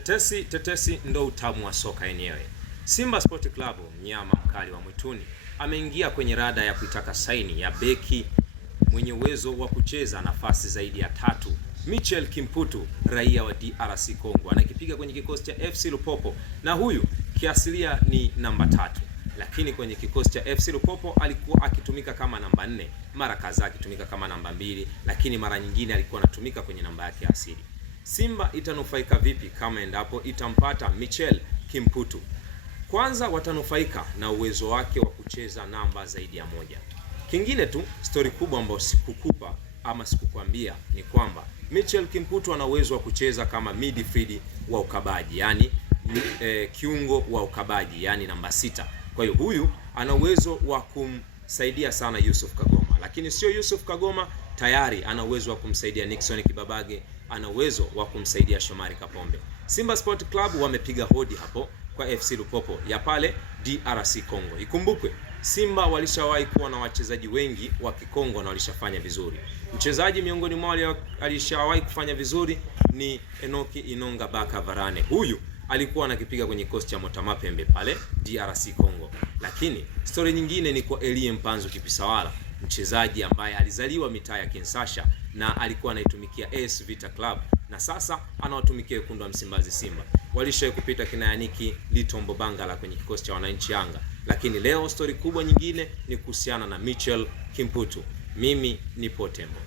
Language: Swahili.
Tetesi ndo utamu wa soka yenyewe. Simba Sport Club, mnyama mkali wa mwituni, ameingia kwenye rada ya kuitaka saini ya beki mwenye uwezo wa kucheza nafasi zaidi ya tatu. Michel Kimputu, raia wa DRC Congo, anakipiga kwenye kikosi cha FC Lupopo, na huyu kiasilia ni namba 3, lakini kwenye kikosi cha FC Lupopo alikuwa akitumika kama namba 4, mara kadhaa akitumika kama namba 2, lakini mara nyingine alikuwa anatumika kwenye namba yake asili. Simba itanufaika vipi kama endapo itampata Michel Kimputu? Kwanza watanufaika na uwezo wake wa kucheza namba zaidi ya moja. Kingine tu, story kubwa ambayo sikukupa ama sikukwambia ni kwamba Michel Kimputu ana uwezo wa kucheza kama midfield wa ukabaji, yani kiungo wa ukabaji, yani namba 6. Kwa hiyo huyu ana uwezo wa kumsaidia sana Yusuf Kagoma, lakini sio Yusuf Kagoma, tayari ana uwezo wa kumsaidia Nixon Kibabage, ana uwezo wa kumsaidia Shomari Kapombe. Simba Sport Club wamepiga hodi hapo kwa FC Lupopo ya pale DRC Congo. Ikumbukwe Simba walishawahi kuwa na wachezaji wengi wa Kikongo na walishafanya vizuri. Mchezaji miongoni mwao alishawahi kufanya vizuri ni Enoki Inonga Baka Varane. Huyu alikuwa anakipiga kwenye kikosi cha Motamapembe pale DRC Congo. Lakini story nyingine ni kwa Elie Mpanzu Kipisawala, mchezaji ambaye alizaliwa mitaa ya Kinshasa na alikuwa anaitumikia AS Vita Club na sasa anawatumikia wekundu wa Msimbazi Simba. Walishawahi kupita kina Yaniki Litombo Bangala kwenye kikosi cha wananchi Yanga. Lakini leo story kubwa nyingine ni kuhusiana na Michel Kimputu. Mimi nipo Tembo.